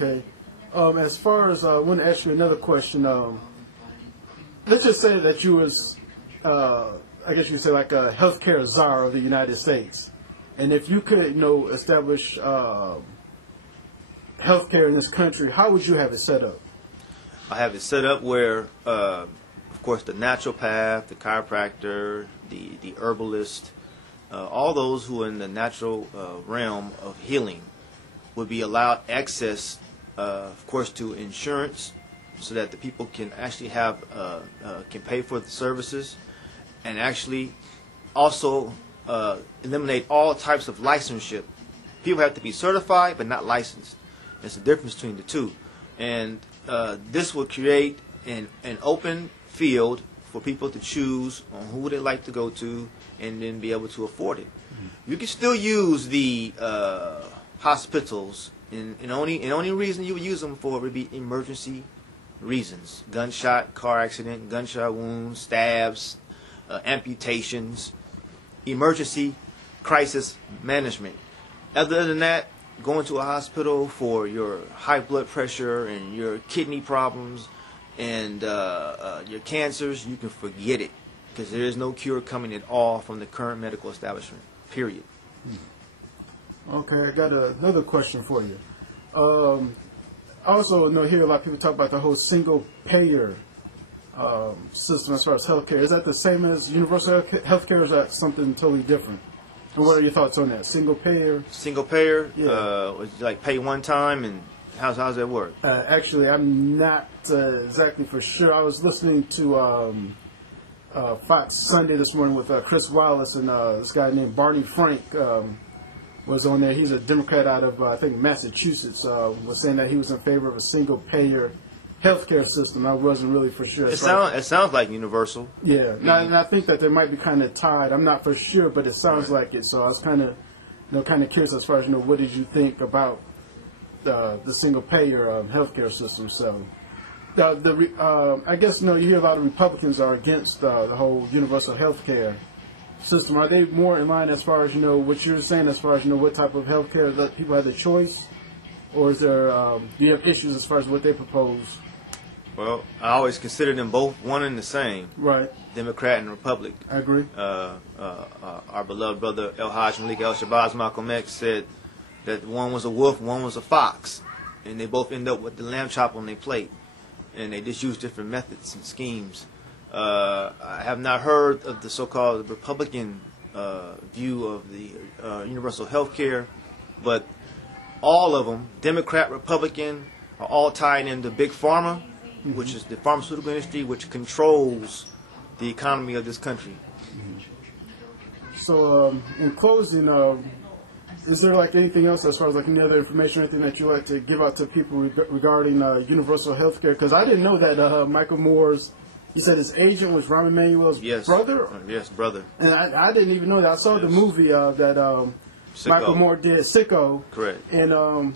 Okay. As far as I want to ask you another question. Let's just say that you was, I guess you would say like a healthcare czar of the United States, and if you could, establish healthcare in this country, how would you have it set up? I have it set up where, of course, the naturopath, the chiropractor, the herbalist, all those who are in the natural realm of healing would be allowed access, of course, to insurance, so that the people can actually have can pay for the services, and actually also eliminate all types of licensure. People have to be certified but not licensed. There's a difference between the two, and this will create an open field for people to choose on who they like to go to, and then be able to afford it. Mm-hmm. You can still use the hospitals, and only reason you would use them for would be emergency reasons: gunshot, car accident, gunshot wounds, stabs, amputations, emergency crisis management. Other than that, going to a hospital for your high blood pressure and your kidney problems and your cancers, you can forget it, because there is no cure coming at all from the current medical establishment, period. Okay, I got another question for you. I also hear a lot of people talk about the whole single payer system as far as healthcare. Is that the same as universal healthcare, or is that something totally different? And what are your thoughts on that? Single payer? Single payer? Yeah. Like pay one time, and how's that work? Actually, I'm not exactly for sure. I was listening to Fox Sunday this morning with Chris Wallace, and this guy named Barney Frank was on there. He's a Democrat out of, I think, Massachusetts, was saying that he was in favor of a single payer healthcare system. I wasn't really for sure. It sounds like universal. Yeah, mm-hmm. And I think that they might be kind of tied. I'm not for sure, but it sounds like it. So I was kind of curious as far as what did you think about the single payer healthcare system. So I guess you hear a lot of Republicans are against the whole universal healthcare system. Are they more in line as far as what you're saying, as far as what type of healthcare that people have the choice, or is there do you have issues as far as what they propose? Well, I always consider them both one and the same. Right. Democrat and Republic. I agree. Our beloved brother El Hajj Malik El Shabazz Malcolm X said that one was a wolf, one was a fox, and they both end up with the lamb chop on their plate, and they just use different methods and schemes. I have not heard of the so-called Republican view of the universal health care, but all of them, Democrat, Republican, are all tied into Big Pharma, mm-hmm. which is the pharmaceutical industry, which controls the economy of this country. Mm-hmm. So, in closing, is there anything else as far as any other information or anything that you like to give out to people regarding universal health care? Because I didn't know that Michael Moore's, he said his agent was Rahm Emanuel's brother? Yes, brother. And I didn't even know that. I saw the movie that Michael Moore did, Sicko. Correct. And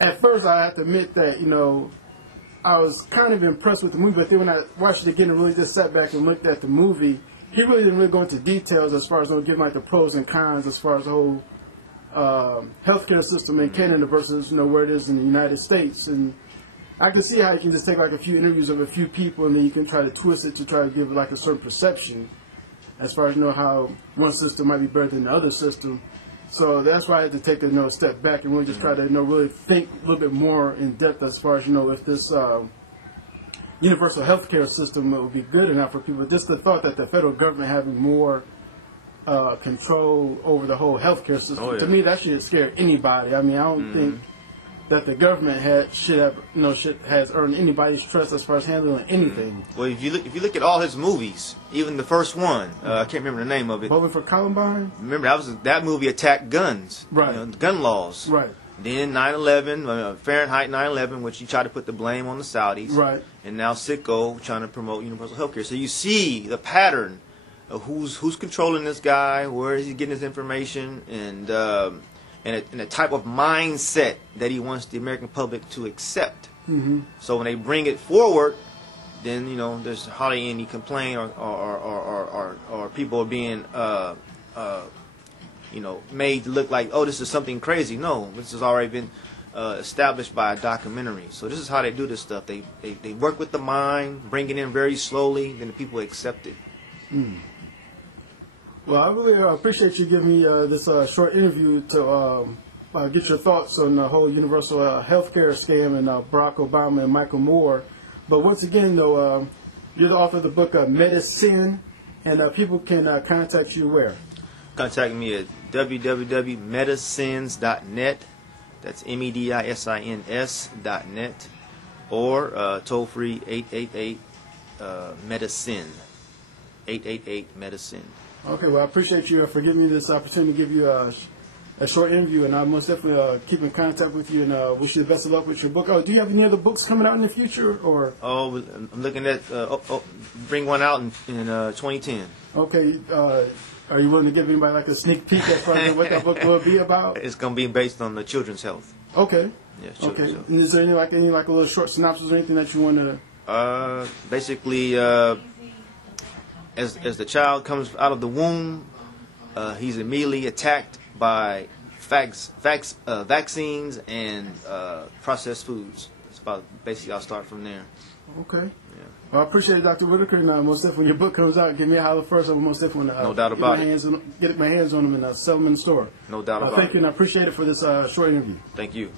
at first I have to admit that, I was kind of impressed with the movie, but then when I watched it again and really just sat back and looked at the movie, he really didn't really go into details as far as giving the pros and cons as far as the whole healthcare system in Canada versus where it is in the United States. And I can see how you can just take a few interviews of a few people and then you can try to twist it to try to give a certain perception as far as how one system might be better than the other system. So that's why I had to take a step back and really just try to really think a little bit more in depth as far as if this universal healthcare system would be good enough for people. Just the thought that the federal government having more control over the whole healthcare system, to me that should scare anybody. I mean, I don't think that the government has earned anybody's trust as far as handling anything. Well, if you look at all his movies, even the first one, I can't remember the name of it. Voting for Columbine? Remember, that movie attacked guns, right? Gun laws, right? Then 9/11, Fahrenheit 9/11, which he tried to put the blame on the Saudis, right? And now Sicko trying to promote universal health care. So you see the pattern of who's controlling this guy, where is he getting his information, and the type of mindset that he wants the American public to accept. Mm-hmm. So when they bring it forward, then there's hardly any complaint or people are being made to look like, oh, this is something crazy. No, this has already been established by a documentary. So this is how they do this stuff. They work with the mind, bring it in very slowly, then the people accept it. Well, I really appreciate you giving me this short interview to get your thoughts on the whole universal healthcare scam and Barack Obama and Michael Moore. But once again, though, you're the author of the book Medicine, and people can contact you where? Contact me at www.medicines.net. That's MEDISINS.net, or toll free 888 medicine. 888 medicine. Okay, well, I appreciate you for giving me this opportunity to give you a short interview, and I'll most definitely keep in contact with you and wish you the best of luck with your book. Oh, do you have any other books coming out in the future? Or I'm looking at bring one out in 2010. Okay, are you willing to give anybody like a sneak peek as far as what that book will be about? It's going to be based on the children's health. Okay. Yes, okay. Health. And is there any like a little short synopsis or anything that you want to? Basically, as the child comes out of the womb, he's immediately attacked by vaccines and processed foods. It's about basically I'll start from there. Okay. Yeah. Well, I appreciate it, Dr. Whitaker. And most definitely, when your book comes out, give me a holler first. I'm most definitely no doubt about it. Get my hands on them and sell them in the store. No doubt about it. Thank you, and I appreciate it for this short interview. Thank you.